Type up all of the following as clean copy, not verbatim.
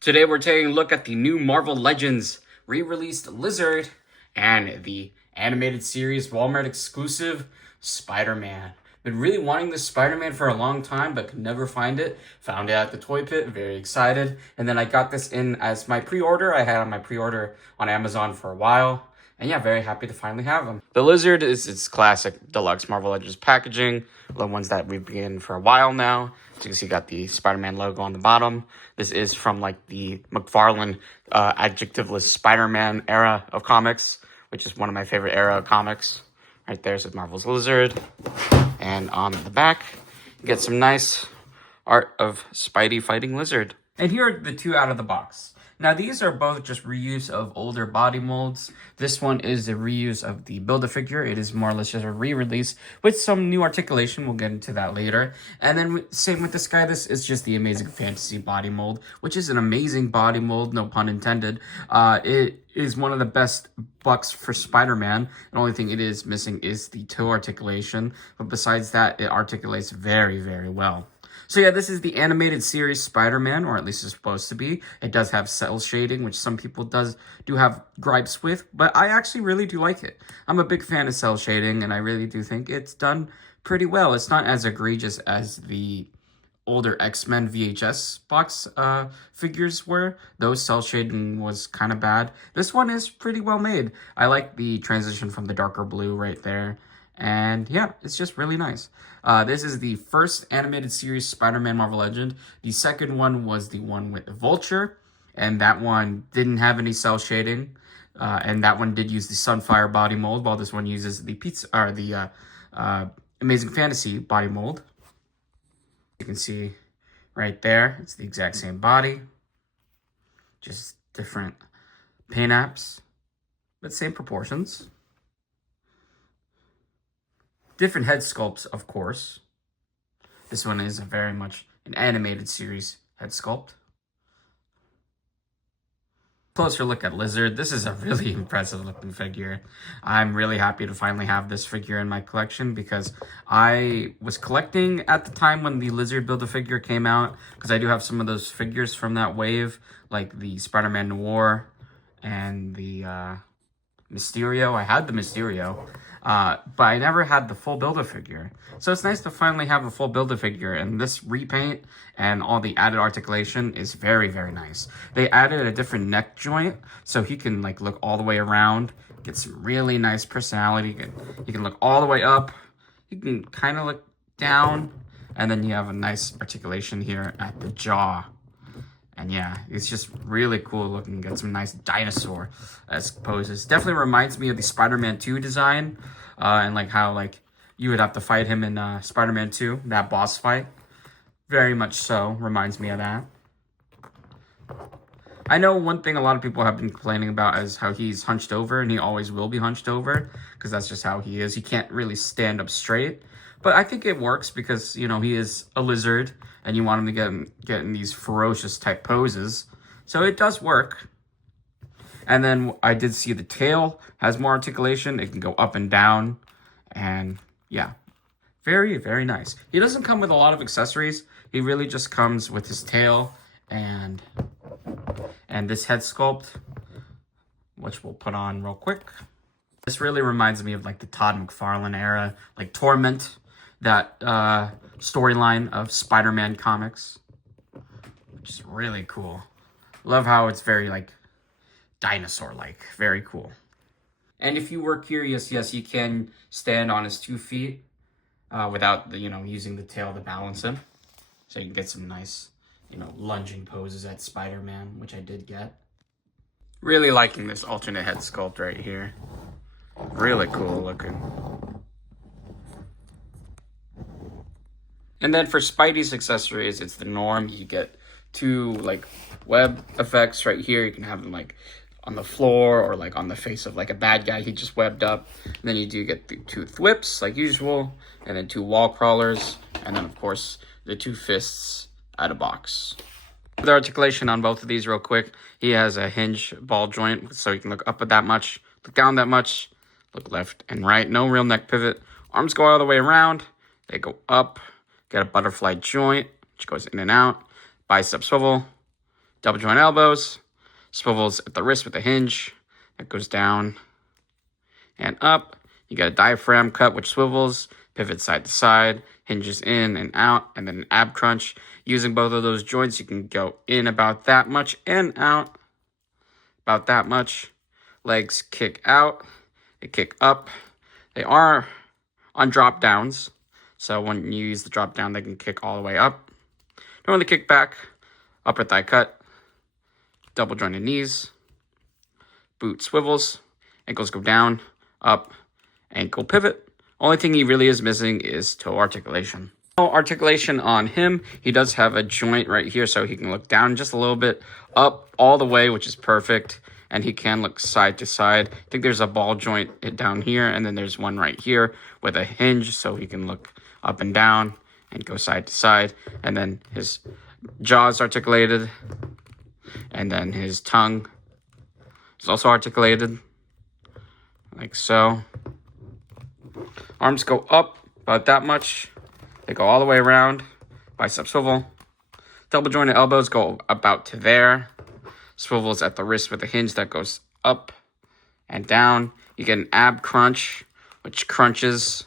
Today we're taking a look at the new Marvel Legends re-released Lizard and the animated series Walmart exclusive Spider-Man. Been really wanting this Spider-Man for a long time, but could never find it. Found it at the Toy Pit, very excited. And then I got this in as my pre-order. I had on my pre-order on Amazon for a while. And yeah, very happy to finally have them. The Lizard is its classic deluxe Marvel Legends packaging, the ones that we've been getting for a while now. So you can see got the Spider-Man logo on the bottom. This is from like the McFarlane adjectiveless Spider-Man era of comics, which is one of my favorite era of comics. Right there is Marvel's Lizard. And on the back, you get some nice art of Spidey fighting Lizard. And here are the two out of the box. Now, these are both just reuse of older body molds. This one is a reuse of the Build-A-Figure. It is more or less just a re-release with some new articulation. We'll get into that later. And then same with this guy. This is just the Amazing Fantasy body mold, which is an amazing body mold, no pun intended. It is one of the best bucks for Spider-Man. The only thing it is missing is the toe articulation. But besides that, it articulates very, very well. So yeah, this is the animated series Spider-Man, or at least it's supposed to be. It does have cell shading, which some people do have gripes with, but I actually really do like it. I'm a big fan of cell shading, and I really do think it's done pretty well. It's not as egregious as the older X-Men VHS box figures were. Those cell shading was kind of bad. This one is pretty well made. I like the transition from the darker blue right there. And yeah, it's just really nice. This is the first animated series Spider-Man Marvel Legend. The second one was the one with the Vulture, and that one didn't have any cell shading. And that one did use the Sunfire body mold, while this one uses the Amazing Fantasy body mold. You can see right there, it's the exact same body, just different paint apps, but same proportions. Different head sculpts, of course. This one is very much an animated series head sculpt. Closer look at Lizard. This is a really impressive looking figure. I'm really happy to finally have this figure in my collection because I was collecting at the time when the Lizard Build-A-Figure came out, because I do have some of those figures from that wave, like the Spider-Man Noir and the Mysterio. I had the Mysterio, but I never had the full Build-A-Figure. So it's nice to finally have a full Build-A-Figure, and this repaint and all the added articulation is very, very nice. They added a different neck joint, so he can like look all the way around, get some really nice personality. He can look all the way up, he can kind of look down, and then you have a nice articulation here at the jaw. And yeah, it's just really cool looking. Got some nice dinosaur-esque poses. Definitely reminds me of the Spider-Man 2 design. And like how like you would have to fight him in Spider-Man 2, that boss fight. Very much so. Reminds me of that. I know one thing a lot of people have been complaining about is how he's hunched over, and he always will be hunched over, because that's just how he is. He can't really stand up straight. But I think it works because, you know, he is a lizard, and you want him to get in these ferocious type poses. So it does work. And then I did see the tail has more articulation. It can go up and down. And yeah, very, very nice. He doesn't come with a lot of accessories. He really just comes with his tail and this head sculpt, which we'll put on real quick. This really reminds me of like the Todd McFarlane era, like Torment, that storyline of Spider-Man comics, which is really cool. Love how it's very like dinosaur-like, very cool. And if you were curious, yes, you can stand on his 2 feet without using the tail to balance him. So you can get some nice, lunging poses at Spider-Man, which I did get. Really liking this alternate head sculpt right here. Really cool looking. And then for Spidey's accessories, it's the norm. You get 2 like web effects right here. You can have them like on the floor or like on the face of like a bad guy he just webbed up. And then you do get the 2 thwips like usual, and then 2 wall crawlers, and then of course the 2 fists out of box. The articulation on both of these real quick. He has a hinge ball joint, so you can look up that much, look down that much, look left and right. No real neck pivot. Arms go all the way around. They go up. Got a butterfly joint, which goes in and out. Bicep swivel. Double joint elbows, swivels at the wrist with a hinge that goes down and up. You got a diaphragm cut, which swivels, pivots side to side, hinges in and out, and then an ab crunch. Using both of those joints, you can go in about that much and out about that much. Legs kick out, they kick up. They are on drop downs, so when you use the drop down, they can kick all the way up. Don't really kick back. Upper thigh cut, double jointed knees, boot swivels, ankles go down, up, ankle pivot. Only thing he really is missing is toe articulation. No articulation on him. He does have a joint right here, so he can look down just a little bit, up all the way, which is perfect. And he can look side to side. I think there's a ball joint down here, and then there's one right here with a hinge, so he can look up and down and go side to side. And then his jaw is articulated, and then his tongue is also articulated, like so. Arms go up about that much. They go all the way around. Bicep swivel. Double jointed elbows go about to there. Swivels at the wrist with a hinge that goes up and down. You get an ab crunch, which crunches,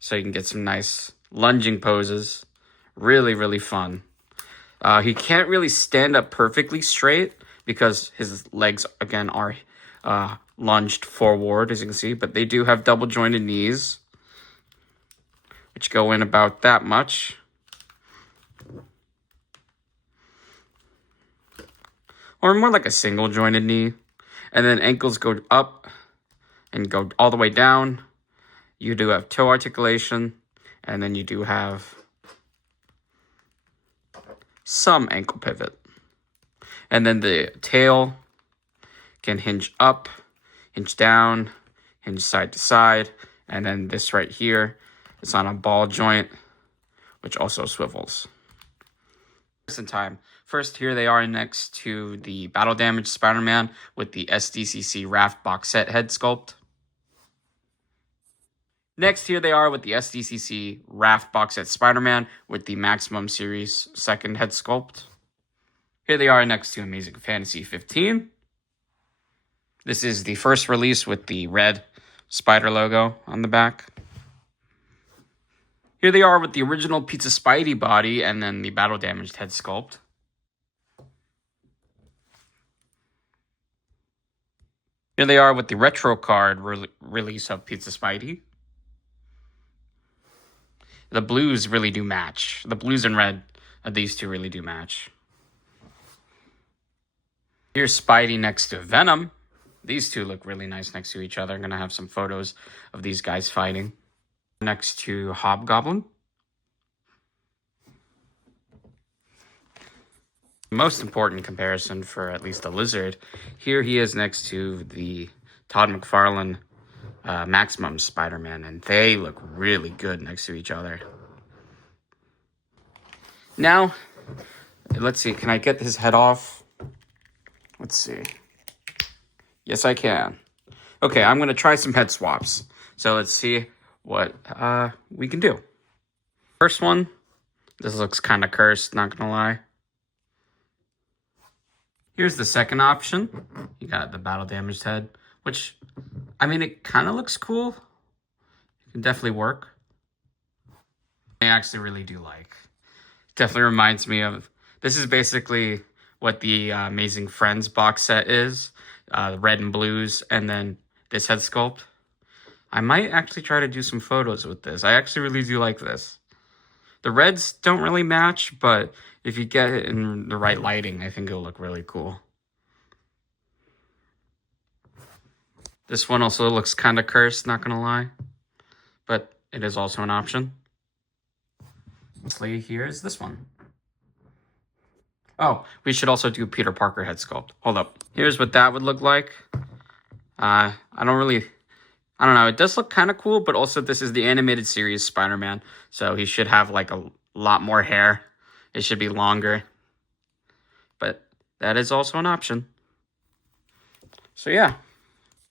so you can get some nice lunging poses. Really, really fun. He can't really stand up perfectly straight because his legs, again, are lunged forward, as you can see. But they do have double jointed knees, which go in about that much. Or more like a single jointed knee. And then ankles go up and go all the way down. You do have toe articulation. And then you do have some ankle pivot. And then the tail can hinge up, hinge down, hinge side to side. And then this right here is on a ball joint, which also swivels. In time. First, here they are next to the Battle Damage Spider-Man with the SDCC Raft box set head sculpt. Next, here they are with the SDCC Raft box set Spider-Man with the Maximum Series second head sculpt. Here they are next to Amazing Fantasy 15. This is the first release with the red spider logo on the back. Here they are with the original Pizza Spidey body and then the battle damaged head sculpt. Here they are with the retro card release of Pizza Spidey. The blues really do match. The blues and red of these two really do match. Here's Spidey next to Venom. These two look really nice next to each other. I'm going to have some photos of these guys fighting. Next to Hobgoblin. Most important comparison for at least the Lizard. Here he is next to the Todd McFarlane Maximum Spider-Man, and they look really good next to each other. Now, let's see. Can I get his head off? Let's see. Yes, I can. Okay, I'm going to try some head swaps. So let's see what we can do. First one. This looks kind of cursed, not going to lie. Here's the second option. You got the battle damaged head, which, I mean, it kind of looks cool. It can definitely work. I actually really do like. Definitely reminds me of, this is basically what the Amazing Friends box set is. Red and blues, and then this head sculpt. I might actually try to do some photos with this. I actually really do like this. The reds don't really match, but if you get it in the right lighting, I think it'll look really cool. This one also looks kind of cursed, not gonna lie. But it is also an option. Lastly, here's this one. Oh, we should also do Peter Parker head sculpt. Hold up. Here's what that would look like. I don't know. It does look kind of cool, but also this is the animated series Spider-Man. So he should have like a lot more hair. It should be longer. But that is also an option. So yeah.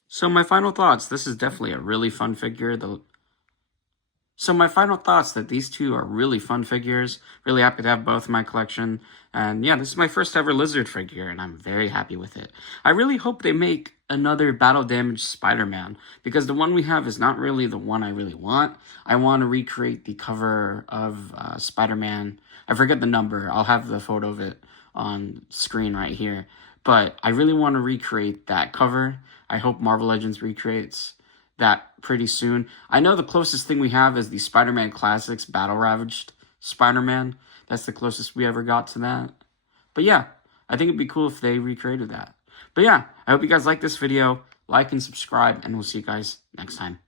So my final thoughts. This is definitely a really fun figure. The So my final thoughts that these two are really fun figures. Really happy to have both in my collection. And yeah, this is my first ever Lizard figure, and I'm very happy with it. I really hope they make another battle damaged Spider-Man, because the one we have is not really the one I really want. I want to recreate the cover of Spider-Man. I forget the number. I'll have the photo of it on screen right here. But I really want to recreate that cover. I hope Marvel Legends recreates that pretty soon. I know the closest thing we have is the Spider-Man Classics Battle Ravaged Spider-Man. That's the closest we ever got to that. But yeah, I think it'd be cool if they recreated that. But yeah, I hope you guys like this video. Like and subscribe, and we'll see you guys next time.